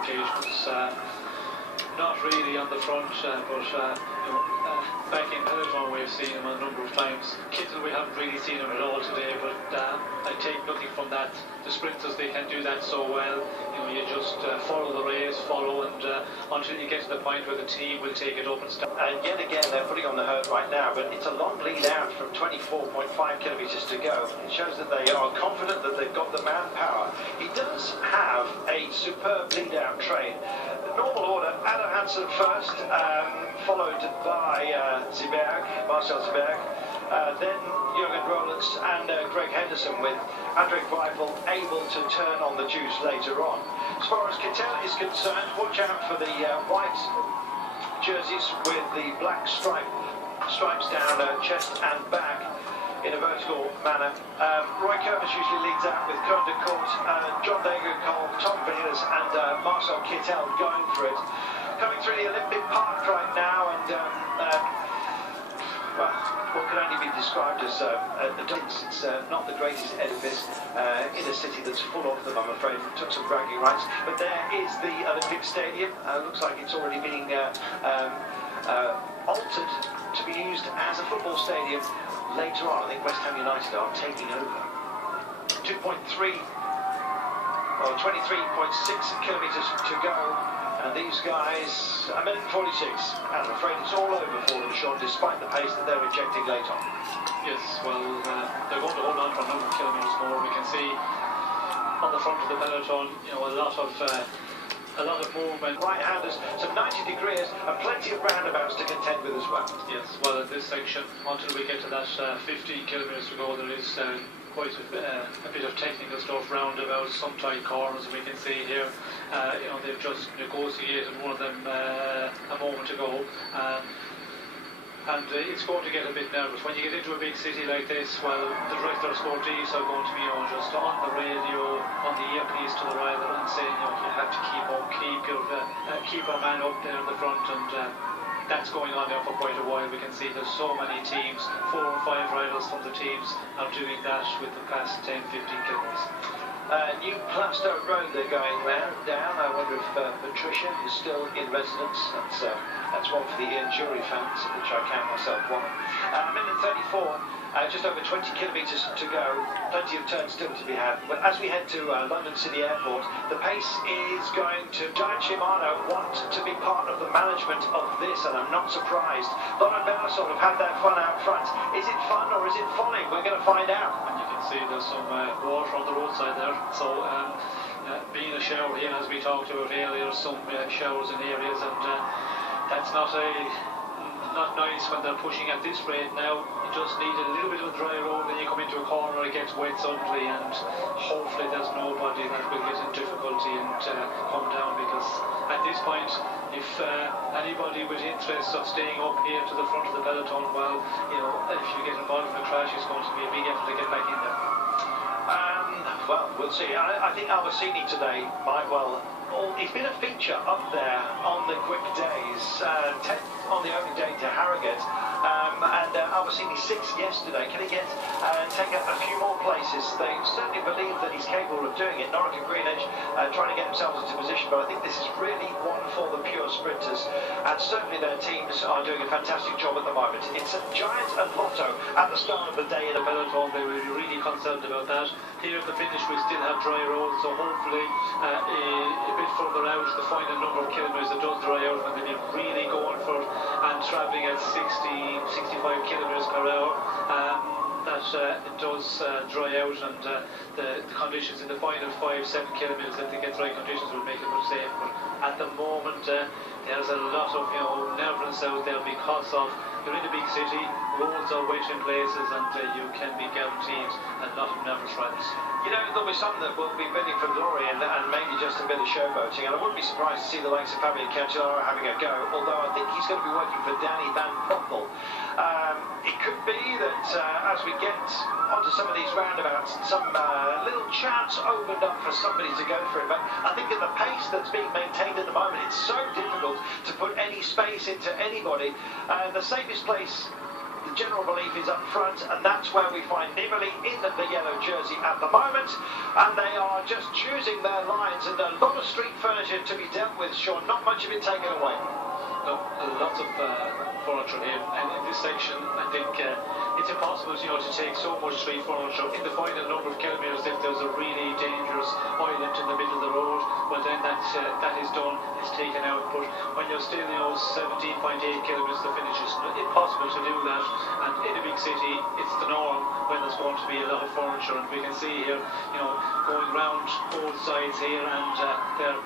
occasions. Not really on the front, but back in peloton we've seen him a number of times. Kittel, we haven't really seen him at all today, but I take nothing from that. The sprinters, they can do that so well. You just follow the race, and until you get to the point where the team will take it up and start. And yet again, they're putting on the hurt right now, but it's a long lead out from 24.5 kilometres to go. It shows that they are confident that they've got the manpower. He does have a superb lead out train. The normal order, Adam Hansen first, followed by Marcel Zberg, then Jürgen Rollins and Greg Henderson, with André Greipel able to turn on the juice later on. As far as Kittel is concerned, watch out for the white jerseys with the black stripes down chest and back in a vertical manner. Roy Kermis usually leads out with Koen de Kort, John Degenkolb, Tom Benitez and Marcel Kittel going for it. Coming through the Olympic Park right now, and well, what can only be described as it's not the greatest edifice in a city that's full of them, I'm afraid. It took some bragging rights. But there is the Olympic Stadium. Looks like it's already being altered to be used as a football stadium later on. I think West Ham United are taking over. 23.6 kilometres to go. And these guys, a minute 46, and I'm afraid it's all over for them, Sean, despite the pace that they're injecting late on. Yes, well, they're going to hold on for a number of kilometres more. We can see on the front of the peloton, a lot of movement. Right-handers, some 90 degrees, and plenty of roundabouts to contend with as well. Yes, well, at this section, until we get to that 15 kilometres to go, there is quite a bit of technical stuff, roundabouts, some tight corners we can see here. They've just negotiated one of them a moment ago, and it's going to get a bit nervous. When you get into a big city like this, well, the directors sportifs are going to be just on the radio, on the earpiece to the rider, and saying, you have to keep our man up there in the front, and that's going on there for quite a while. We can see there's so many teams, 4 or 5 riders from the teams are doing that with the past 10-15 kilometres. New Plaistow Road they're going down. I wonder if Patricia is still in residence. That's one for the Ian Jury fans, which I count myself one. Minute 34, just over 20 kilometres to go. Plenty of turns still to be had. But as we head to London City Airport, the pace is going to Giant Shimano want to be part of the management of this, and I'm not surprised. Lauren Bellassol have had their fun out front. Is it fun or is it folly? We're going to find out. And you can see there's some water on the roadside there. So being a shower here, as we talked about earlier, some showers in areas, and that's not nice when they're pushing at this rate now. You just need a little bit of a dry road, then you come into a corner, it gets wet suddenly, and hopefully there's nobody that will get in difficulty and come down, because at this point, if anybody with interest of staying up here to the front of the peloton, well, if you get involved in a crash, it's going to be a big effort to get back in there. Well, we'll see. I think Albacini today might well... He's been a feature up there on the quick days. 10th on the opening day to Harrogate, and Albacini 6th yesterday. Can he take up a few more places? They certainly believe that he's capable of doing it. Norwick and Greenedge trying to get themselves into position, but I think this is really one for the pure sprinters, and certainly their teams are doing a fantastic job at the moment. It's a Giant and Lotto at the start of the day in a peloton. They were really concerned about that. Here at the finish we still have dry roads, so hopefully a bit further out, the final number of kilometres that does dry out, when they'll be really going for and travelling at 60-65 kilometres per hour. It does dry out, and the conditions in the final 5-7 kilometres, if they get dry conditions, will make it much safer. But at the moment, there's a lot of nervousness out there because of you're in a big city, roads are wet in places, and you can be guaranteed a lot of nervous riders. There'll be some that will be bidding for glory and maybe just a bit of showboating, and I wouldn't be surprised to see the likes of Fabio Cancellara having a go, although I think he's going to be working for Danny Van Poppel. It could be that as we get onto some of these roundabouts, some little chance opened up for somebody to go for it, but I think at the pace that's being maintained at the moment, it's so difficult to put any space into anybody. The safest place the general belief is up front, and that's where we find Nibali in the yellow jersey at the moment, and they are just choosing their lines, and a lot of street furniture to be dealt with, Sean, not much of it taken away. No, lots of furniture here, and in this section I think it's impossible, to take so much street furniture. In the final number of kilometres, if there's a really dangerous island in the middle of the road, well then that is done, it's taken out. But when you're still 17.8 kilometres to finish, it's impossible to do that, and in a big city it's the norm when there's going to be a lot of furniture, and we can see here, going round both sides here, and they're